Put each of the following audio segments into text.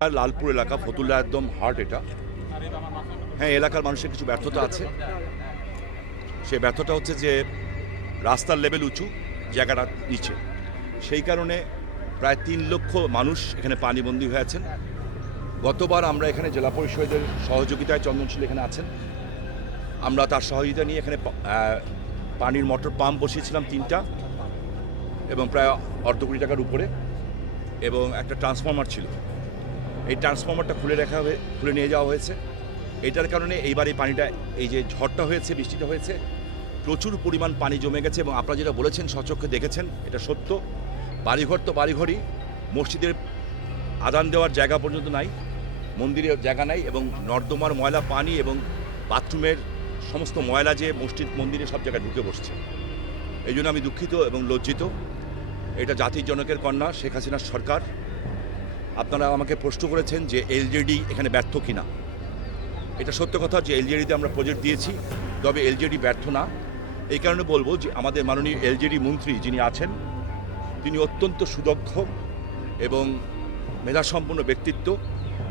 লালপুর এলাকা ফতুল্লা একদম হার্ট এটা। হ্যাঁ, এলাকার মানুষের কিছু ব্যর্থতা আছে। সে ব্যর্থতা হচ্ছে যে রাস্তার লেভেল উঁচু, জায়গাটা নিচে। সেই কারণে প্রায় ৩ লক্ষ মানুষ এখানে পানিবন্দী হয়ে আছেন। গতবার আমরা এখানে জেলা পরিষদের সহযোগিতায় চন্দনশীল এখানে আছেন, আমরা তার সহযোগিতা নিয়ে এখানে পানির মোটর পাম্প বসিয়েছিলাম ৩টা এবং প্রায় অর্ধ কোটি টাকার উপরে, এবং একটা ট্রান্সফরমার ছিল। এই ট্রান্সফরমারটা খুলে নিয়ে যাওয়া হয়েছে। এটার কারণে এইবার এই পানিটা, এই যে ঝড়টা হয়েছে, বৃষ্টিটা হয়েছে, প্রচুর পরিমাণ পানি জমে গেছে। এবং আপনারা যেটা বলেছেন, স্বচক্ষে দেখেছেন, এটা সত্য। বাড়িঘর তো বাড়িঘরই, মসজিদের আজান দেওয়ার জায়গা পর্যন্ত নাই, মন্দিরের জায়গা নাই, এবং নর্দমার ময়লা পানি এবং বাথরুমের সমস্ত ময়লা যে মসজিদ মন্দিরে সব জায়গায় ঢুকে বসছে। এই জন্য আমি দুঃখিত এবং লজ্জিত। এটা জাতির জনকের কন্যা শেখ হাসিনার সরকার। আপনারা আমাকে প্রশ্ন করেছেন যে এলজেডি এখানে ব্যর্থ কিনা। এটা সত্য কথা যে এলজেডিতে আমরা প্রজেক্ট দিয়েছি, তবে এলজেডি ব্যর্থ না। এই কারণে বলবো যে আমাদের মাননীয় এলজেডি মন্ত্রী যিনি আছেন, তিনি অত্যন্ত সুদক্ষ এবং মেধাসম্পন্ন ব্যক্তিত্ব,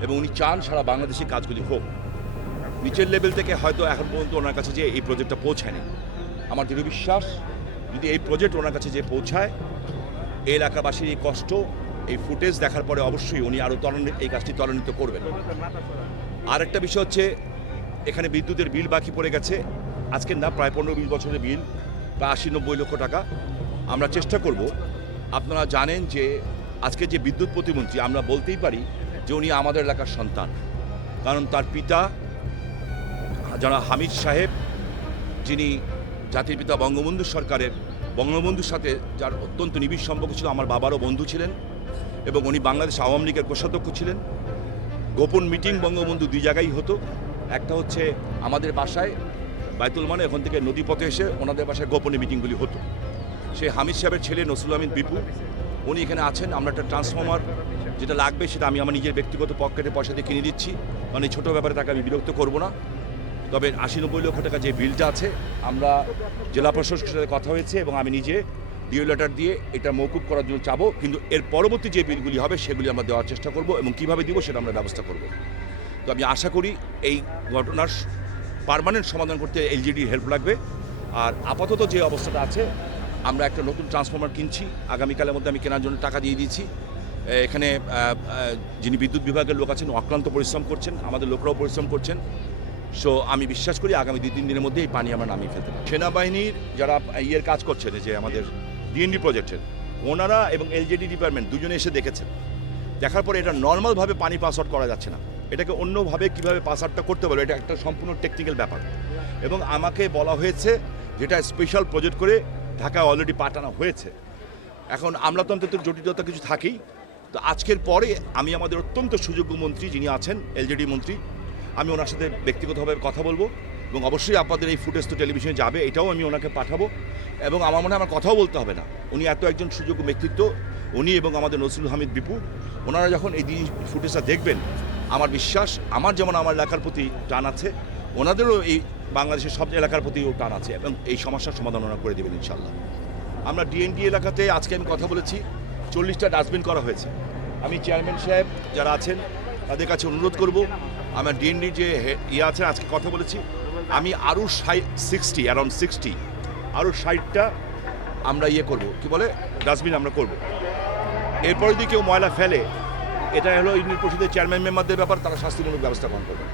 এবং উনি চান সারা বাংলাদেশে কাজগুলি হোক। নিচের লেভেল থেকে হয়তো এখন পর্যন্ত ওনার কাছে যে এই প্রজেক্টটা পৌঁছায়নি। আমার দৃঢ় বিশ্বাস, যদি এই প্রজেক্ট ওনার কাছে যে পৌঁছায়, এই এলাকাবাসীর এই কষ্ট, এই ফুটেজ দেখার পরে অবশ্যই উনি আরও এই কাজটি ত্বরান্বিত করবেন। আর একটা বিষয় হচ্ছে, এখানে বিদ্যুতের বিল বাকি পড়ে গেছে, আজকের না, প্রায় 15-20 বছরের বিল, প্রায় 80-90 লক্ষ টাকা। আমরা চেষ্টা করব। আপনারা জানেন যে আজকে যে বিদ্যুৎ প্রতিমন্ত্রী, আমরা বলতেই পারি যে উনি আমাদের এলাকার সন্তান, কারণ তার পিতা যারা হামিদ সাহেব, যিনি জাতির পিতা বঙ্গবন্ধুর সাথে যার অত্যন্ত নিবিড় সম্পর্ক ছিল, আমার বাবারও বন্ধু ছিলেন, এবং উনি বাংলাদেশ আওয়ামী লীগের কোষাধ্যক্ষ ছিলেন। গোপন মিটিং বঙ্গবন্ধু 2 জায়গায় হতো। একটা হচ্ছে আমাদের বাসায় বায়তুল মানে, ওখান থেকে নদীপথে এসে ওনাদের বাসায় গোপনে মিটিংগুলি হতো। সেই হামিদ সাহেবের ছেলে নসরুল আমিন বিপু, উনি এখানে আছেন। আমরা একটা ট্রান্সফরমার যেটা লাগবে সেটা আমি আমার নিজের ব্যক্তিগত পকেটে পয়সা দিয়ে কিনে দিচ্ছি, কারণ এই ছোটো ব্যাপারে তাকে আমি বিরক্ত করব না। তবে 80-90 লক্ষ টাকা যে বিলটা আছে, আমরা জেলা প্রশাসকের সাথে কথা হয়েছে, এবং আমি নিজে ডিও লেটার দিয়ে এটা মৌকুব করার জন্য চাবো। কিন্তু এর পরবর্তী যে বিলগুলি হবে সেগুলি আমরা দেওয়ার চেষ্টা করব, এবং কীভাবে দিব সেটা আমরা ব্যবস্থা করব। তো আমি আশা করি এই ঘটনার পার্মানেন্ট সমাধান করতে এলজিডির হেল্প লাগবে। আর আপাতত যে অবস্থাটা আছে, আমরা একটা নতুন ট্রান্সফরমার কিনছি, আগামীকালের মধ্যে আমি কেনার জন্য টাকা দিয়ে দিয়েছি। এখানে যিনি বিদ্যুৎ বিভাগের লোক আছেন, অক্লান্ত পরিশ্রম করছেন, আমাদের লোকরাও পরিশ্রম করছেন। সো আমি বিশ্বাস করি আগামী 2-3 দিনের মধ্যে এই পানি আমরা নামিয়ে ফেলতে পারি। সেনাবাহিনীর যারা কাজ করছেন, যে আমাদের ডিএনডি প্রজেক্টের ওনারা এবং এলজেডি ডিপার্টমেন্ট দুজনে এসে দেখেছেন। দেখার পরে এটা নর্মালভাবে পানি পাস আউট করা যাচ্ছে না, এটাকে অন্যভাবে কীভাবে পাস আউটটা করতে পারবে, এটা একটা সম্পূর্ণ টেকনিক্যাল ব্যাপার। এবং আমাকে বলা হয়েছে যেটা স্পেশাল প্রজেক্ট করে ঢাকায় অলরেডি পাঠানো হয়েছে। এখন আমরা তো অন্তত জটিলতা কিছু থাকেই। তো আজকের পরে আমি আমাদের অত্যন্ত সুযোগ্য মন্ত্রী যিনি আছেন, এলজেডি মন্ত্রী, আমি ওনার সাথে ব্যক্তিগতভাবে কথা বলবো, এবং অবশ্যই আপনাদের এই ফুটেজ তো টেলিভিশনে যাবে, এটাও আমি ওনাকে পাঠাবো। এবং আমার মনে হয় আমার কথাও বলতে হবে না, উনি এত একজন সুযোগ্য ব্যক্তিত্ব, উনি এবং আমাদের নসরুল হামিদ বিপু, ওনারা যখন এই ফুটেজটা দেখবেন, আমার বিশ্বাস আমার যেমন আমার এলাকার প্রতি টান আছে, ওনাদেরও এই বাংলাদেশের সব এলাকার প্রতিও টান আছে, এবং এই সমস্যার সমাধান ওনারা করে দেবেন ইনশাল্লাহ। আমরা ডিএনডি এলাকাতে আজকে আমি কথা বলেছি, 40টা ডাস্টবিন করা হয়েছে। আমি চেয়ারম্যান সাহেব যারা আছেন তাদের কাছে অনুরোধ করব, আমার ডিএনডি যে আছে, আজকে কথা বলেছি, আমি আরও 60 আরও 60টা আমরা করব, কি বলে, ডাস্টবিন আমরা করব। এরপরে যদি কেউ ময়লা ফেলে, এটা হলো ইউনিয়ন পরিষদের চেয়ারম্যান মেম্বারদের ব্যাপার, তারা শাস্তিমূলক ব্যবস্থা গ্রহণ করবে।